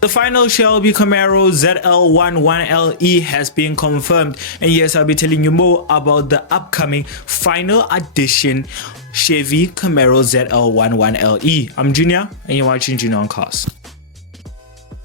The final Chevy Camaro ZL1 1LE has been confirmed, and yes, I'll be telling you more about the upcoming final edition Chevy Camaro ZL1 1LE. I'm Junior, and you're watching Junior on Cars.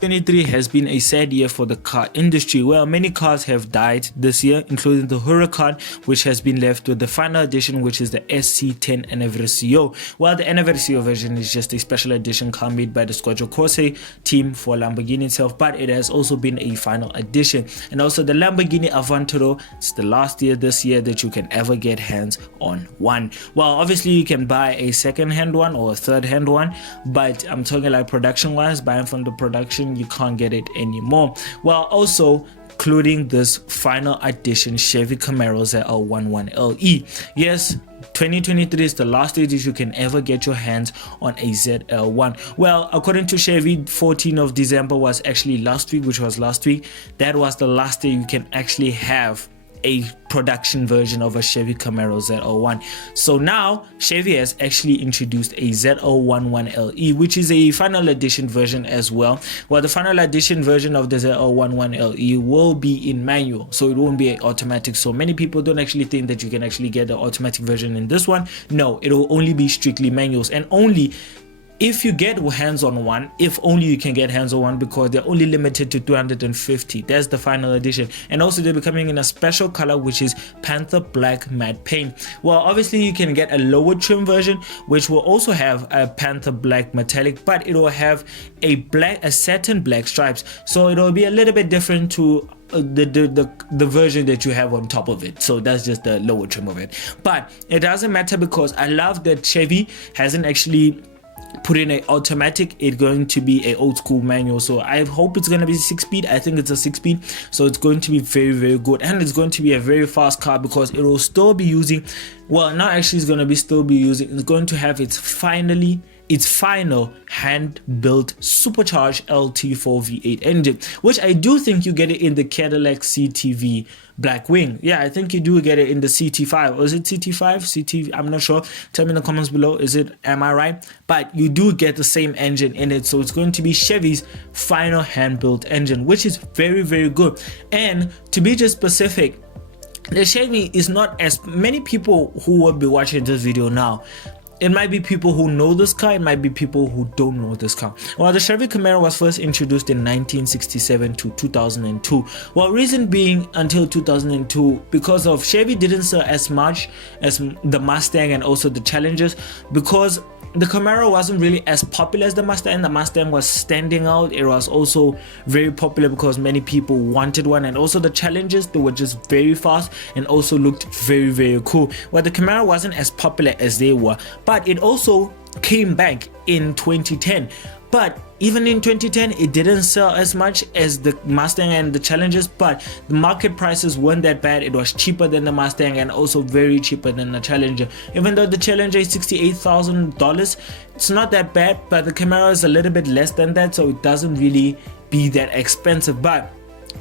2023 has been a sad year for the car industry. Well, many cars have died this year, including the Huracan, which has been left with the final edition, which is the SC10 Anniversario. While the Anniversario version is just a special edition car made by the Squadra Corse team for Lamborghini itself, but it has also been a final edition. And also the Lamborghini Aventador, it's the last year this year that you can ever get hands on one. Well, obviously you can buy a second-hand one or a third-hand one, but I'm talking like production-wise, buying from the production, you can't get it anymore. Well, also including this final edition Chevy Camaro ZL1 1LE. Yes, 2023 is the last day that you can ever get your hands on a ZL1. Well, according to Chevy, 14th of December was actually last week, which was last week. That was the last day you can actually have a production version of a Chevy Camaro ZL1. So now Chevy has actually introduced a ZL1 1LE, which is a final edition version as well. Well, the final edition version of the ZL1 1LE will be in manual, so it won't be automatic. So many people don't actually think that you can actually get the automatic version in this one. No, it will only be strictly manuals, and only if you get hands on one, if only you can get hands on one, because they're only limited to 250. That's the final edition. And also they'll be coming in a special color, which is Panther Black Matte Paint. Well, obviously you can get a lower trim version, which will also have a Panther Black Metallic, but it will have a satin black stripes. So it will be a little bit different to the version that you have on top of it. So that's just the lower trim of it. But it doesn't matter, because I love that Chevy hasn't actually put in a automatic. It's going to be a old school manual, so I hope it's going to be 6-speed. I think it's a 6-speed, so it's going to be very, very good, and it's going to be a very fast car, because it will still be using, well, not actually it's going to be still be using, it's going to have its final hand-built supercharged LT4 V8 engine, which I do think you get it in the Cadillac CTV Black Wing. Yeah, I think you do get it in the CT5, or is it CT5? CT, I'm not sure. Tell me in the comments below, am I right? But you do get the same engine in it, so it's going to be Chevy's final hand-built engine, which is very, very good. And to be just specific, the Chevy is not as many people who will be watching this video now. It might be people who know this car, it might be people who don't know this car. Well, the Chevy Camaro was first introduced in 1967 to 2002. Well, reason being until 2002, because of Chevy didn't sell as much as the Mustang and also the Challengers, because the Camaro wasn't really as popular as the Mustang. The Mustang was standing out. It was also very popular because many people wanted one, and also the Challengers, they were just very fast and also looked very, very cool. Well, the Camaro wasn't as popular as they were, but it also came back in 2010. But even in 2010, it didn't sell as much as the Mustang and the Challengers, but the market prices weren't that bad. It was cheaper than the Mustang and also very cheaper than the Challenger. Even though the Challenger is $68,000, it's not that bad, but the Camaro is a little bit less than that, so it doesn't really be that expensive. But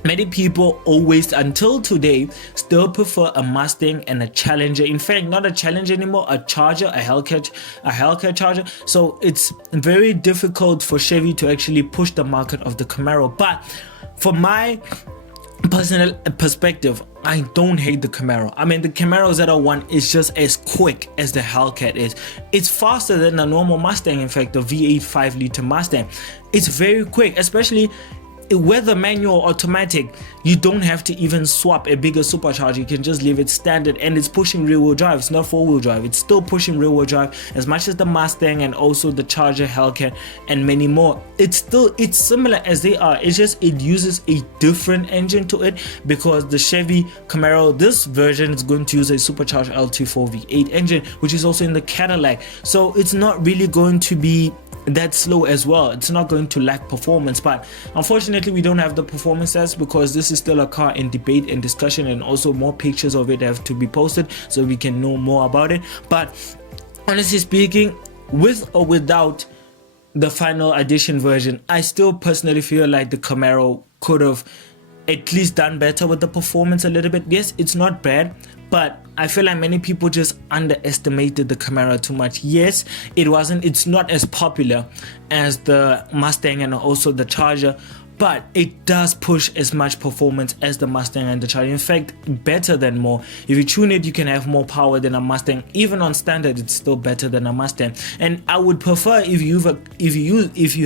many people always, until today, still prefer a Mustang and a Challenger. In fact, not a Challenger anymore, a Charger, a Hellcat Charger. So it's very difficult for Chevy to actually push the market of the Camaro. But from my personal perspective, I don't hate the Camaro. I mean, the Camaro ZL1 is just as quick as the Hellcat is. It's faster than a normal Mustang. In fact, the V8 5-liter Mustang, it's very quick, especially whether manual or automatic. You don't have to even swap a bigger supercharger. You can just leave it standard, and it's pushing rear-wheel drive. It's not four-wheel drive. It's still pushing rear-wheel drive as much as the Mustang and also the Charger, Hellcat, and many more. It's similar as they are. It's just it uses a different engine to it, because the Chevy Camaro, this version, is going to use a supercharged LT4 V8 engine, which is also in the Cadillac. So it's not really going to be that slow as well. It's not going to lack performance, but unfortunately we don't have the performance stats, because this is still a car in debate and discussion, and also more pictures of it have to be posted so we can know more about it. But honestly speaking, with or without the final edition version, I still personally feel like the Camaro could have at least done better with the performance a little bit. Yes, it's not bad, but I feel like many people just underestimated the Camaro too much. Yes, it's not as popular as the Mustang and also the Charger, but it does push as much performance as the Mustang and the Charger. In fact, better than more. If you tune it, you can have more power than a Mustang. Even on standard, it's still better than a Mustang. And I would prefer if you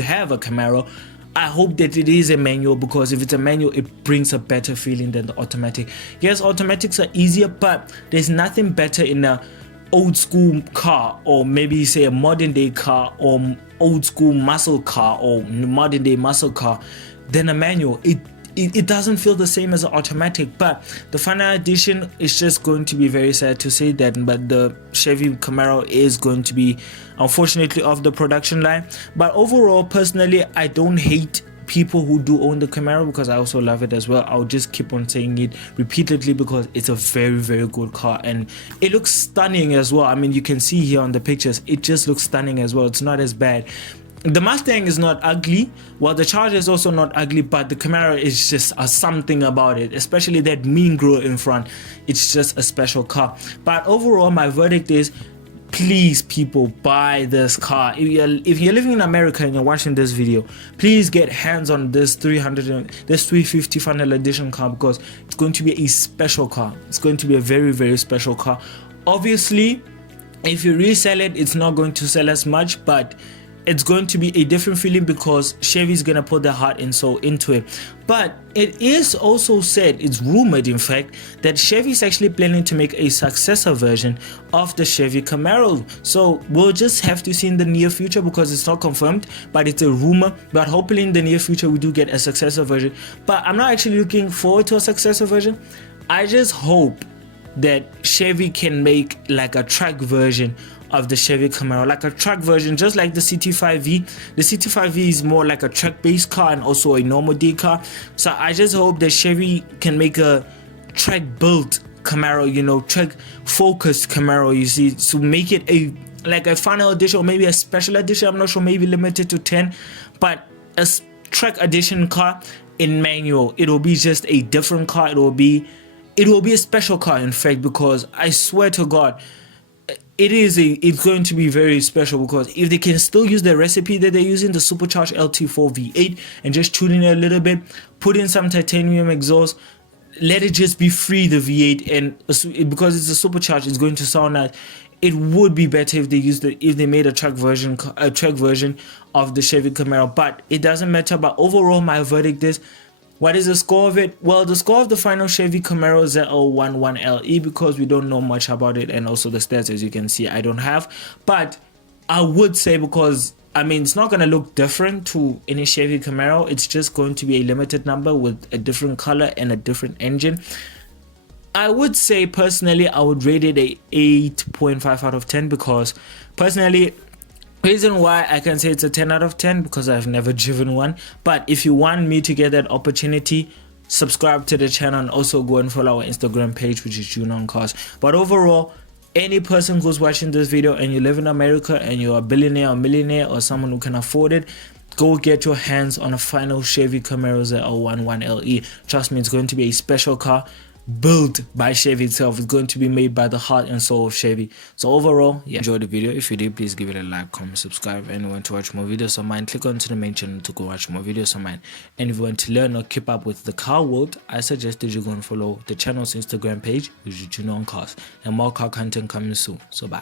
have a Camaro, I hope that it is a manual, because if it's a manual, it brings a better feeling than the automatic. Yes, automatics are easier, but there's nothing better in a old school car, or maybe say a modern day car, or old school muscle car, or modern day muscle car, than a manual. It doesn't feel the same as an automatic. But the final edition is just going to be very sad to say that, but the Chevy Camaro is going to be unfortunately off the production line. But overall, personally, I don't hate people who do own the Camaro, because I also love it as well. I'll just keep on saying it repeatedly because it's a very, very good car, and it looks stunning as well. I mean, you can see here on the pictures, it just looks stunning as well. It's not as bad. The Mustang is not ugly, while the Charger is also not ugly, but the Camaro is just something about it, especially that mean grille in front. It's just a special car. But overall, my verdict is, please people, buy this car. If you're living in America and you're watching this video, please get hands on this 350 final edition car, because it's going to be a special car. It's going to be a very, very special car. Obviously, if you resell it, it's not going to sell as much, but it's going to be a different feeling because Chevy's gonna put their heart and soul into it. But it is also said, it's rumored in fact, that Chevy's actually planning to make a successor version of the Chevy Camaro. So we'll just have to see in the near future, because it's not confirmed, but it's a rumor. But hopefully in the near future we do get a successor version. But I'm not actually looking forward to a successor version. I just hope that Chevy can make like a track version of the Chevy Camaro, like a track version, just like the CT5V. The CT5V is more like a track based car and also a normal day car. So I just hope that Chevy can make a track built Camaro, you know, track focused Camaro, you see, to make it like a final edition or maybe a special edition. I'm not sure, maybe limited to 10, but a track edition car in manual. It will be just a different car. It will be a special car, in fact, because I swear to God, it's going to be very special, because if they can still use the recipe that they're using, the supercharged LT4 V8, and just tune in a little bit, put in some titanium exhaust, let it just be free, the V8, and because it's a supercharged, it's going to sound nice. It would be better if they made a track version of the Chevy Camaro, but it doesn't matter. But overall, my verdict is, what is the score of it? Well, the score of the final Chevy Camaro ZL1 1LE, because we don't know much about it, and also the stats, as you can see, I don't have. But I would say, because I mean, it's not going to look different to any Chevy Camaro. It's just going to be a limited number with a different color and a different engine. I would say personally, I would rate it a 8.5 out of 10, because personally, reason why I can say it's a 10 out of 10, because I've never driven one. But if you want me to get that opportunity, subscribe to the channel and also go and follow our Instagram page, which is June on Cars. But overall, any person who's watching this video and you live in America and you're a billionaire or millionaire or someone who can afford it, go get your hands on a final Chevy Camaro ZL1 1LE. Trust me, it's going to be a special car built by Chevy itself. It's going to be made by the heart and soul of Chevy. So overall, yeah, enjoy the video. If you did, please give it a like, comment, subscribe. And if you want to watch more videos of mine, click onto the main channel to go watch more videos of mine. And if you want to learn or keep up with the car world, I suggest that you go and follow the channel's Instagram page, which is Juno on Cars, and more car content coming soon. So bye.